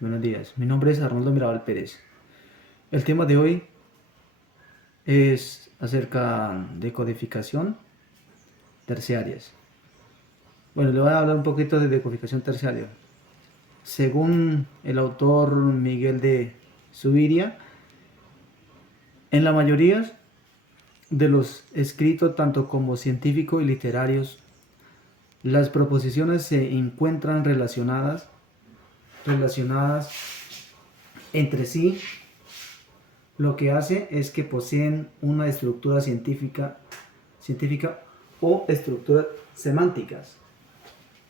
Buenos días, mi nombre es Arnoldo Mirabal Pérez. El tema de hoy es acerca de codificación terciarias. Bueno, le voy a hablar un poquito de decodificación terciaria. Según el autor Miguel de Zuviria, en la mayoría de los escritos, tanto como científicos y literarios, las proposiciones se encuentran relacionadas entre sí. Lo que hace es que poseen una estructura científica o estructuras semánticas,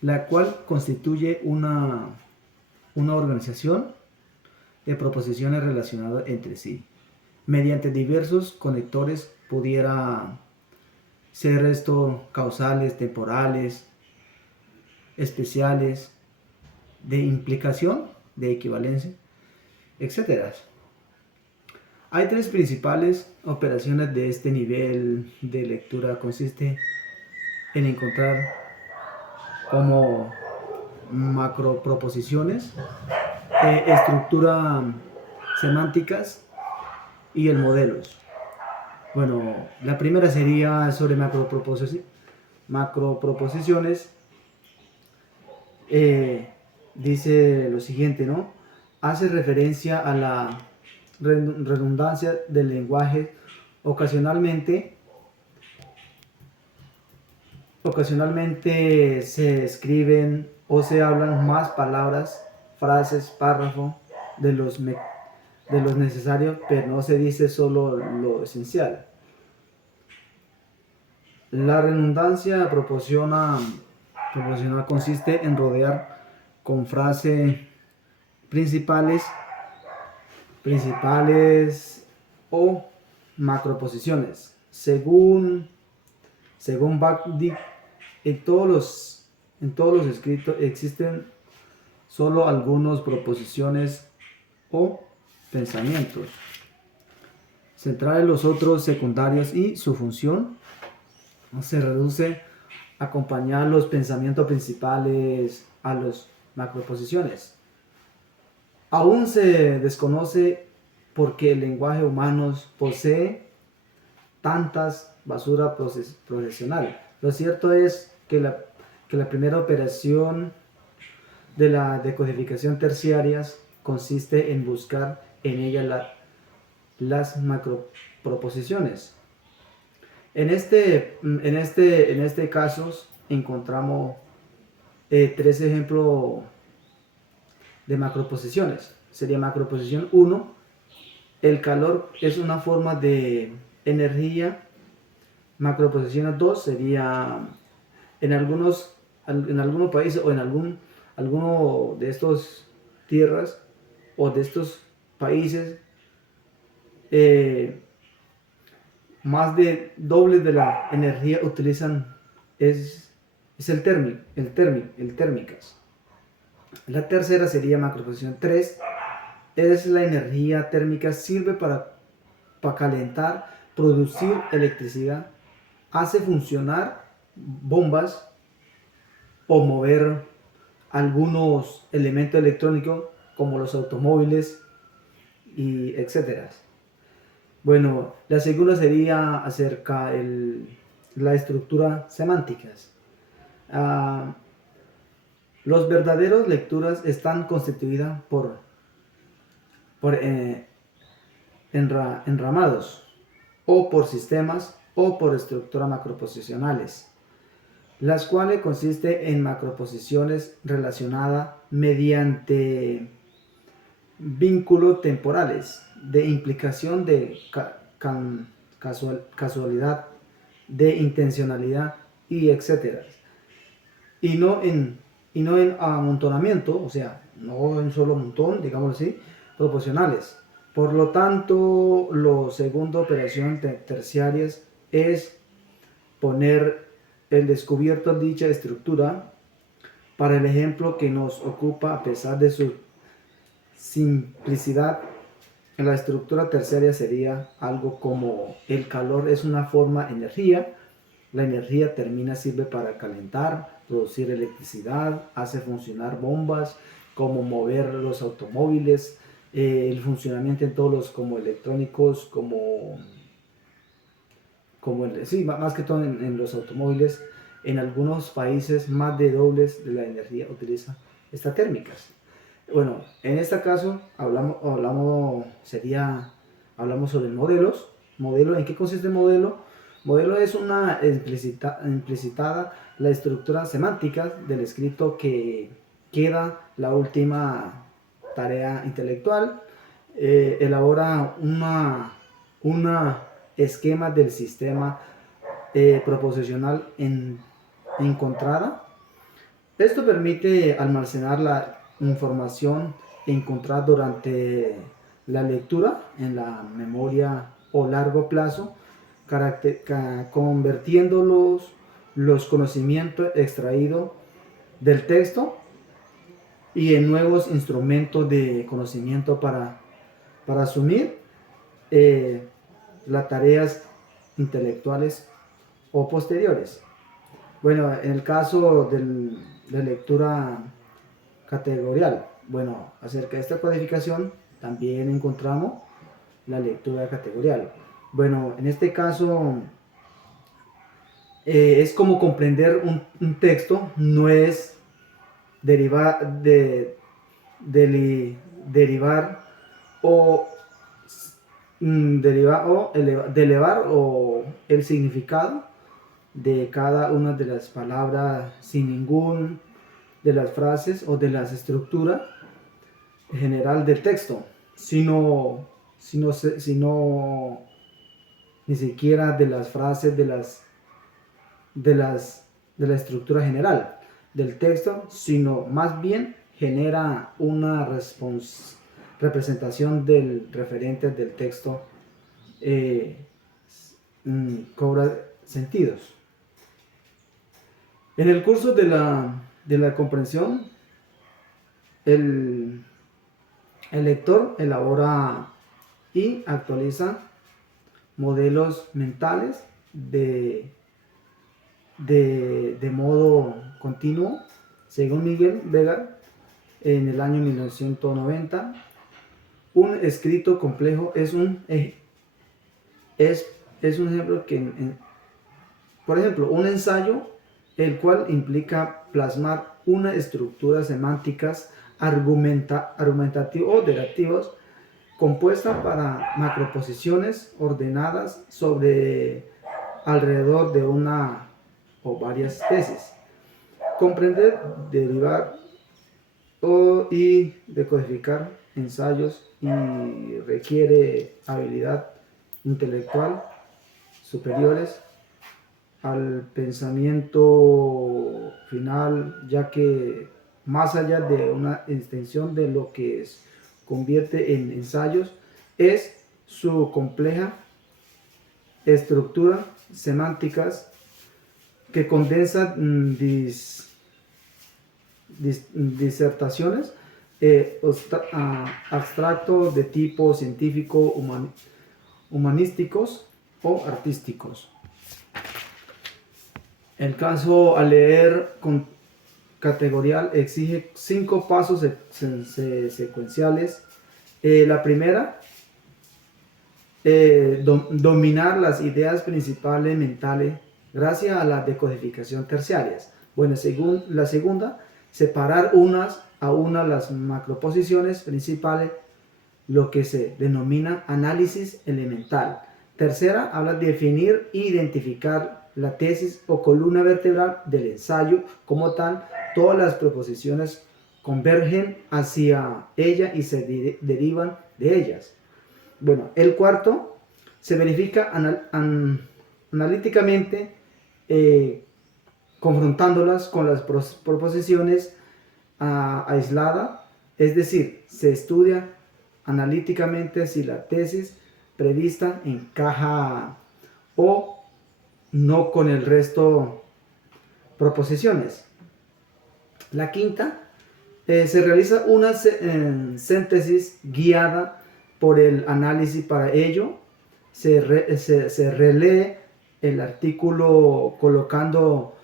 la cual constituye una organización de proposiciones relacionadas entre sí. Mediante diversos conectores pudiera ser esto causales, temporales, especiales, de implicación, de equivalencia, etcétera. Hay tres principales operaciones de este nivel de lectura. Consiste en encontrar como macroproposiciones, estructura semánticas y el modelos. Bueno, la primera sería sobre macroproposiciones. Dice lo siguiente, ¿no? Hace referencia a la redundancia del lenguaje. Ocasionalmente se escriben o se hablan más palabras, frases, párrafo de los necesarios, pero no se dice solo lo esencial. La redundancia proporcional consiste en rodear con frases principales o macroposiciones. Según Bagdi, en todos los escritos existen solo algunas proposiciones o pensamientos centrales, los otros secundarios, y su función se reduce a acompañar los pensamientos principales a las macroposiciones. Aún se desconoce por qué el lenguaje humano posee tantas basura procesional. Lo cierto es que la primera operación de la decodificación terciarias consiste en buscar en ella las macroproposiciones. En este caso encontramos tres ejemplos de macroposiciones. Sería macroposición 1. El calor es una forma de energía. Macroposición 2 sería en algunos países o en alguno de estos tierras o de estos países, más de doble de la energía utilizan es el térmicas. La tercera sería macroposición 3. Es la energía térmica, sirve para calentar, producir electricidad, hace funcionar bombas o mover algunos elementos electrónicos como los automóviles y etcétera. Bueno, la segunda sería acerca de la estructura semánticas. Los verdaderos lecturas están constituidas por enramados, o por sistemas, o por estructuras macroposicionales, las cuales consisten en macroposiciones relacionadas mediante vínculos temporales, de implicación, de casualidad, de intencionalidad y etcétera. Y no en amontonamiento, o sea, no en solo montón, digamos así, proporcionales. Por lo tanto, lo segundo operación terciarias es poner el descubierto dicha estructura. Para el ejemplo que nos ocupa, a pesar de su simplicidad, la estructura terciaria sería algo como: el calor es una forma de energía. La energía sirve para calentar, producir electricidad, hace funcionar bombas cómo mover los automóviles, el funcionamiento en todos los como electrónicos, sí, más que todo en los automóviles. En algunos países más de dobles de la energía utiliza estas térmicas. Bueno, en este caso hablamos sobre modelos. Modelo, ¿en qué consiste el modelo? Modelo es una implicitada la estructura semántica del escrito que queda la última tarea intelectual. Elabora una esquema del sistema proposicional encontrada. Esto permite almacenar la información encontrada durante la lectura en la memoria o largo plazo, convirtiendo los conocimientos extraídos del texto y en nuevos instrumentos de conocimiento para asumir las tareas intelectuales o posteriores. Bueno, en el caso de lectura categorial, bueno, acerca de esta codificación también encontramos la lectura categorial. Bueno, en este caso es como comprender un texto, no es derivar o elevar o el significado de cada una de las palabras sin ningún de las frases o de las estructuras general del texto, sino ni siquiera de las frases de la estructura general del texto, sino más bien genera una representación del referente del texto, cobra sentidos. En el curso de la comprensión, el lector elabora y actualiza modelos mentales de modo continuo. Según Miguel Vega, en el año 1990, un escrito complejo es un ejemplo por ejemplo, un ensayo, el cual implica plasmar una estructura semánticas argumentativas o derivativas compuesta para macroposiciones ordenadas alrededor de una o varias tesis. Comprender, derivar y decodificar ensayos y requiere habilidad intelectual superiores al pensamiento final, ya que más allá de una extensión de lo que convierte en ensayos, es su compleja estructura semánticas que condensa disertaciones abstractos de tipo científico, humanísticos o artísticos. El caso al leer con categorial exige 5 pasos secuenciales. La primera, dominar las ideas principales mentales gracias a la decodificación terciarias. Bueno, según la segunda, separar unas a una las macroposiciones principales, lo que se denomina análisis elemental. Tercera, habla de definir e identificar la tesis o columna vertebral del ensayo como tal. Todas las proposiciones convergen hacia ella y se derivan de ellas. Bueno, el cuarto, se verifica analíticamente, confrontándolas con las proposiciones aisladas, es decir, se estudia analíticamente si la tesis prevista encaja o no con el resto proposiciones. La quinta, se realiza una síntesis guiada por el análisis. Para ello se relee el artículo colocando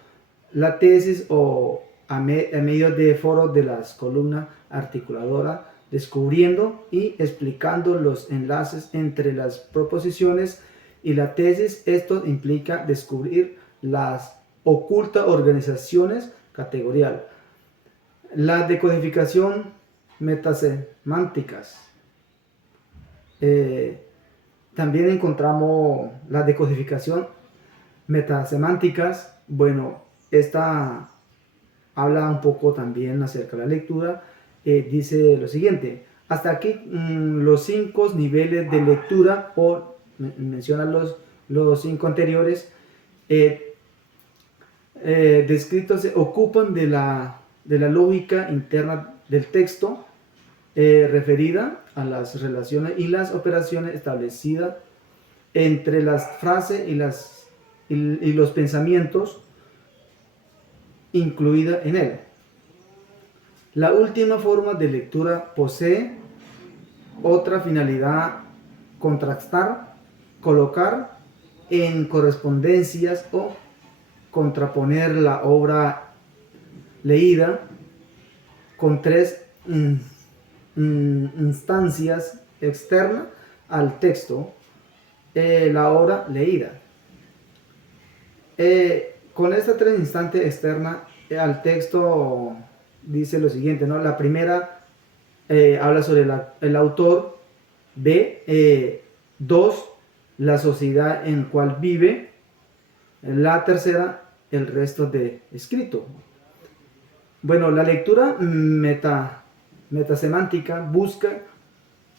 la tesis o a medio de foros de las columnas articuladoras, descubriendo y explicando los enlaces entre las proposiciones y la tesis. Esto implica descubrir las ocultas organizaciones categorial. La decodificación metasemánticas. También encontramos la decodificación metasemánticas. Bueno, esta habla un poco también acerca de la lectura. Dice lo siguiente: hasta aquí los 5 niveles de lectura, o menciona los 5 anteriores descritos, se ocupan de la lógica interna del texto, referida a las relaciones y las operaciones establecidas entre las frases y los pensamientos incluida en él. La última forma de lectura posee otra finalidad: contrastar, colocar en correspondencias o contraponer la obra leída con 3 instancias externas al texto. La obra leída. Con estas 3 instancias externas al texto, dice lo siguiente, ¿no? La primera habla sobre el autor. B. 2. La sociedad en cual vive. La tercera, el resto de escrito. Bueno, la lectura metasemántica busca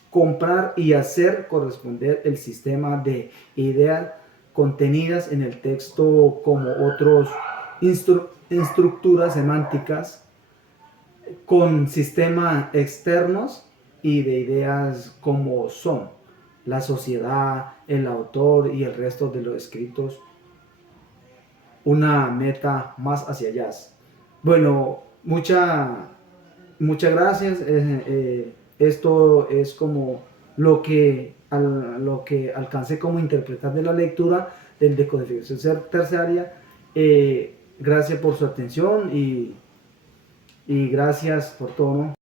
comprar y hacer corresponder el sistema de ideas contenidas en el texto como otros estructuras semánticas con sistemas externos y de ideas como son la sociedad, el autor y el resto de los escritos, una meta más hacia allá. Bueno, muchas gracias. Esto es como lo que alcancé como interpretar de la lectura del decodificación terciaria. Gracias por su atención y gracias por todo, ¿no?